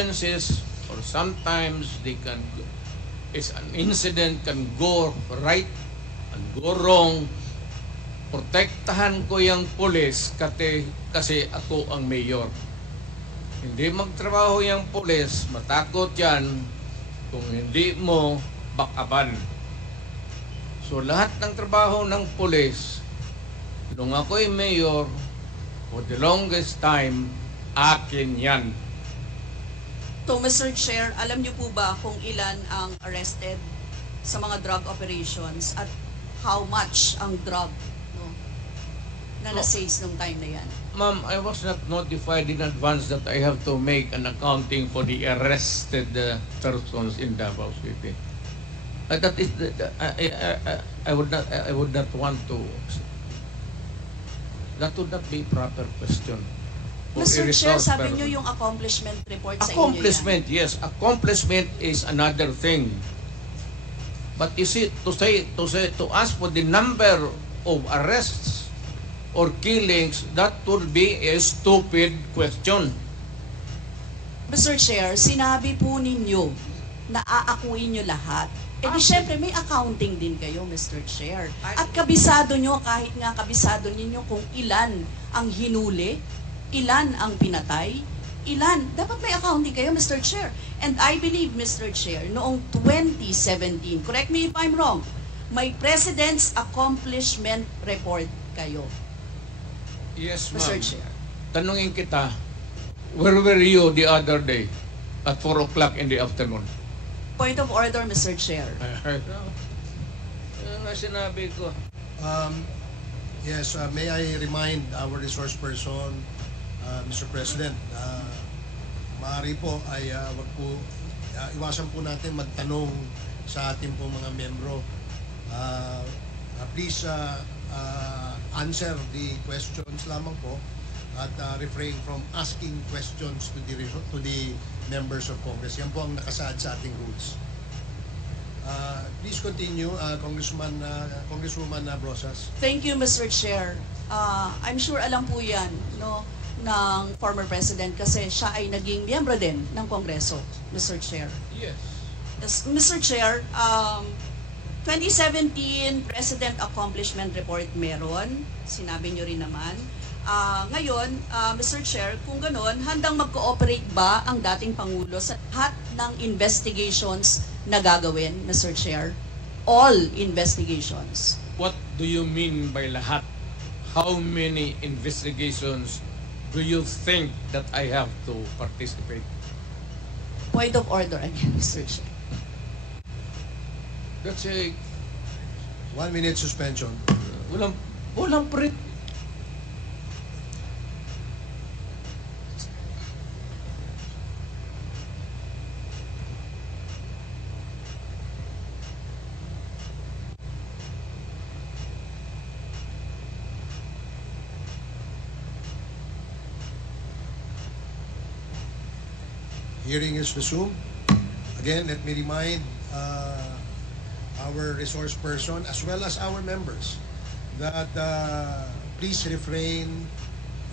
consequences or sometimes they can it's an incident can go right and go wrong. Protektahan ko yung pulis kate, kasi ako ang mayor. Hindi magtrabaho yung pulis matakot yan. Kung hindi mo bakaban so lahat ng trabaho ng pulis nung ako'y mayor for the longest time akin yan So, Mr. Chair, alam niyo po ba kung ilan ang arrested sa mga drug operations at how much ang drug no, na Oh. na-seize nung time na yan? Ma'am, I was not notified in advance that I have to make an accounting for the arrested uh, persons in Davao City. Uh, that is, the- I, I, I- I would not, I would not want to. That would not be proper question. Mr. Chair, sabi niyo yung accomplishment report sa inyo. Accomplishment, yes. Accomplishment is another thing. But you see, to say, to say, to ask for the number of arrests or killings, that would be a stupid question. Mr. Chair, sinabi po ninyo na aakuin nyo lahat. Eh di Ah. syempre may accounting din kayo, Mr. Chair. At kabisado nyo, kahit nga kabisado ninyo kung ilan ang hinuli, ilan ang pinatay, ilan. Dapat may accounting kayo, Mr. Chair. And I believe, Mr. Chair, noong 2017, correct me if I'm wrong, may President's Accomplishment Report kayo, Yes, Mr. ma'am. Chair. Tanungin kita, where were you the other day at 4 o'clock in the afternoon? Point of order, Mr. Chair. Ano nga sinabi ko? Um, yes, uh, may I remind our resource person, uh, Mr. President, uh, maaari po ay uh, wag po, uh, iwasan po natin magtanong sa ating po mga membro. Uh, uh, please uh, uh, answer the questions lamang po at uh, refrain from asking questions to the to the members of Congress. Yan po ang nakasaad sa ating rules. Uh, please continue, uh, Congressman, uh, Congresswoman uh, Brosas. Thank you, Mr. Chair. Uh, I'm sure alam po yan no, ng former President kasi siya ay naging miyembro din ng Kongreso, Mr. Chair. Yes. Yes, Mr. Chair, um, 2017 President Accomplishment Report meron. Sinabi niyo rin naman. Ah, ngayon, ah, Mr. Chair, kung ganon, handang mag-cooperate ba ang dating Pangulo sa lahat ng investigations na gagawin, Mr. Chair? All investigations. What do you mean by lahat? How many investigations do you think that I have to participate? Point of order again, Mr. Chair. That's a One minute suspension. walang walang prit. Hearing is resumed. Again, let me remind uh, our resource person as well as our members that uh, please refrain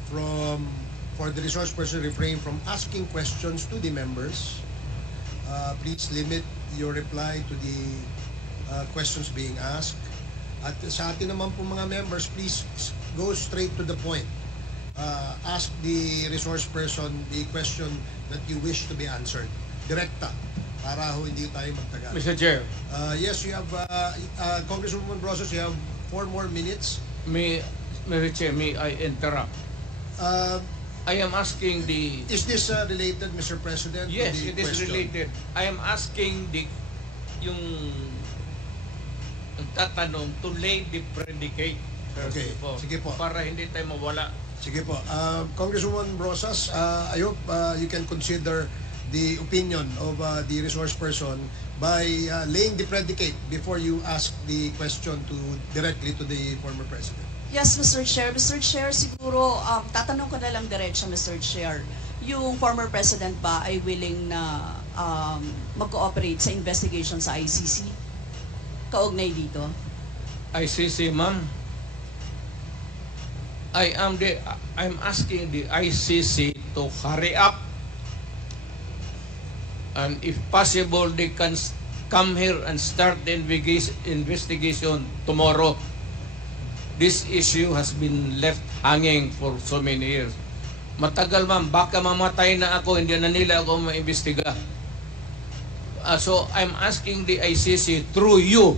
from, for the resource person, refrain from asking questions to the members. Uh, please limit your reply to the uh, questions being asked. At sa atin naman po mga members, please go straight to the point. Uh, ask the resource person the question that you wish to be answered. Direkta, para ho hindi tayo magtagal. Mr. Chair, Uh, yes, you have, uh, uh, Congresswoman Brosas, you have four more minutes. may Mr. Chair, may I interrupt? Uh, I am asking the is this uh, related, Mr. President? Yes, it is question? related. I am asking the yung nagtatanong to lay the predicate. Okay, all, sige po. Para hindi tayo mawala. Sige po. Uh, Congresswoman Brosas, uh, I hope uh, you can consider the opinion of uh, the resource person by uh, laying the predicate before you ask the question to directly to the former president. Yes, Mr. Chair. Mr. Chair, siguro, um, tatanong ko na lang diretso, Mr. Chair. Yung former president ba ay willing na um, mag-cooperate sa investigation sa ICC? Kaugnay dito? ICC, ma'am. I am the I'm asking the ICC to hurry up And if possible, they can come here and start the investigation- tomorrow. This issue has been left hanging for so many years. Matagal ma'am, baka mamatay na ako, hindi na nila ako maimbestiga. Ah, so, I'm asking the ICC through you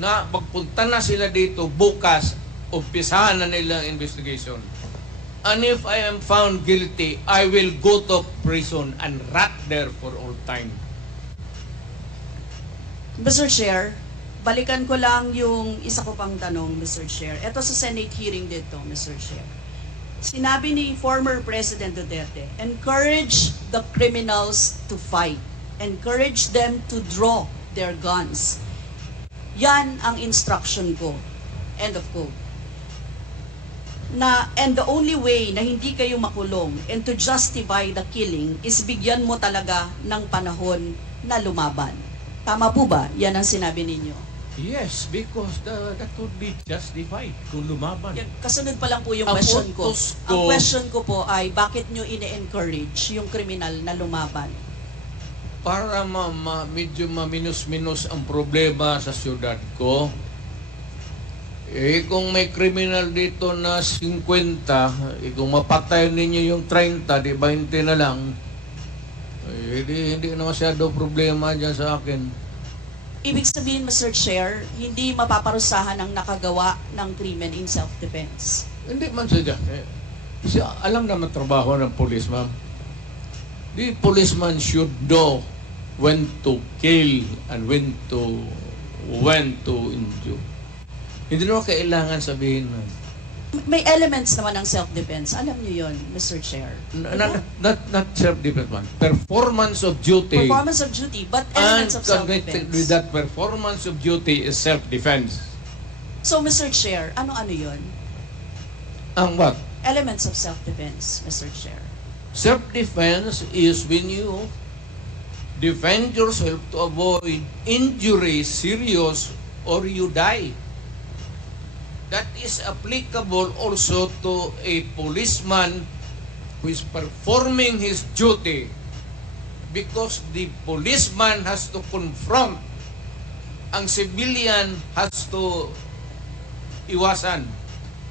na magpunta na sila dito bukas, umpisahan na nila investigation. And if I am found guilty, I will go to prison and rot there for all time. Mr. Chair, balikan ko lang yung isa ko pang tanong, Mr. Chair. Ito sa Senate hearing dito, Mr. Chair. Sinabi ni former President Duterte, encourage the criminals to fight. Encourage them to draw their guns. Yan ang instruction ko. End of quote. Na, and the only way na hindi kayo makulong and to justify the killing is bigyan mo talaga ng panahon na lumaban. Tama po ba? Yan ang sinabi ninyo. Yes, because the, that would be justified kung lumaban. Yan, kasunod pa lang po yung Ang question ko. ko- Ang question ko po ay bakit nyo ine-encourage yung kriminal na lumaban? Para ma, ma, medyo maminus-minus ang problema sa syudad ko, eh kung may kriminal dito na 50, eh, kung mapatay ninyo yung 30, di 20 na lang, eh, hindi, hindi na masyado problema dyan sa akin. Ibig sabihin, Mr. Chair, hindi mapaparusahan ang nakagawa ng krimen in self-defense. Hindi man siya. Eh, siya alam naman trabaho ng police, ma'am. The policeman should know when to kill and when to when to injure. Hindi naman kailangan sabihin, ma'am. May elements naman ng self-defense. Alam niyo yon, Mr. Chair. N- Not, not, not self-defense, ma'am. Performance of duty. Performance of duty, but and elements of connected with self-defense. that performance of duty is self-defense. So, Mr. Chair, ano-ano yon? Ang what? Elements of self-defense, Mr. Chair. Self-defense is when you defend yourself to avoid injury, serious, or you die. That is applicable also to a policeman who is performing his duty because the policeman has to confront ang civilian has to iwasan.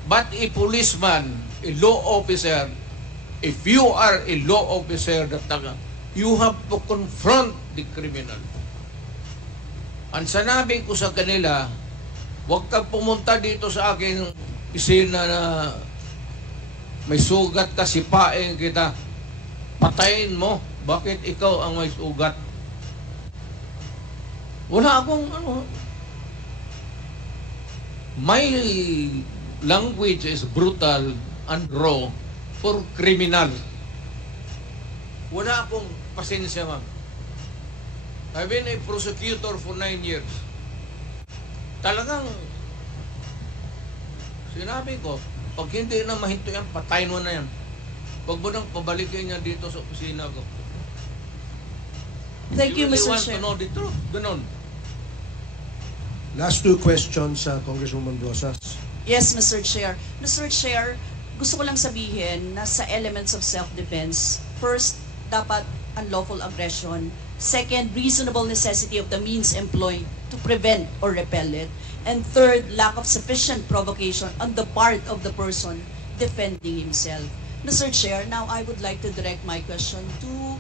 But a policeman, a law officer, if you are a law officer, that you have to confront the criminal. Ang sanabi ko sa kanila, huwag kang pumunta dito sa akin isina na may sugat ka, sipain kita, patayin mo. Bakit ikaw ang may sugat? Wala akong ano. My language is brutal and raw for criminal. Wala akong pasensya, ma'am. I've been a prosecutor for nine years. Talagang sinabi ko, pag hindi na mahinto yan, patayin mo na yan. Huwag mo nang pabalikin niya dito sa opisina ko. Thank you, really Mr. want Chair. to know the truth. Ganon. Last two questions, uh, Congresswoman Rosas. Yes, Mr. Chair. Mr. Chair, gusto ko lang sabihin na sa elements of self-defense, first, dapat unlawful aggression. Second, reasonable necessity of the means employed to prevent or repel it. And third, lack of sufficient provocation on the part of the person defending himself. Mr. Chair, now I would like to direct my question to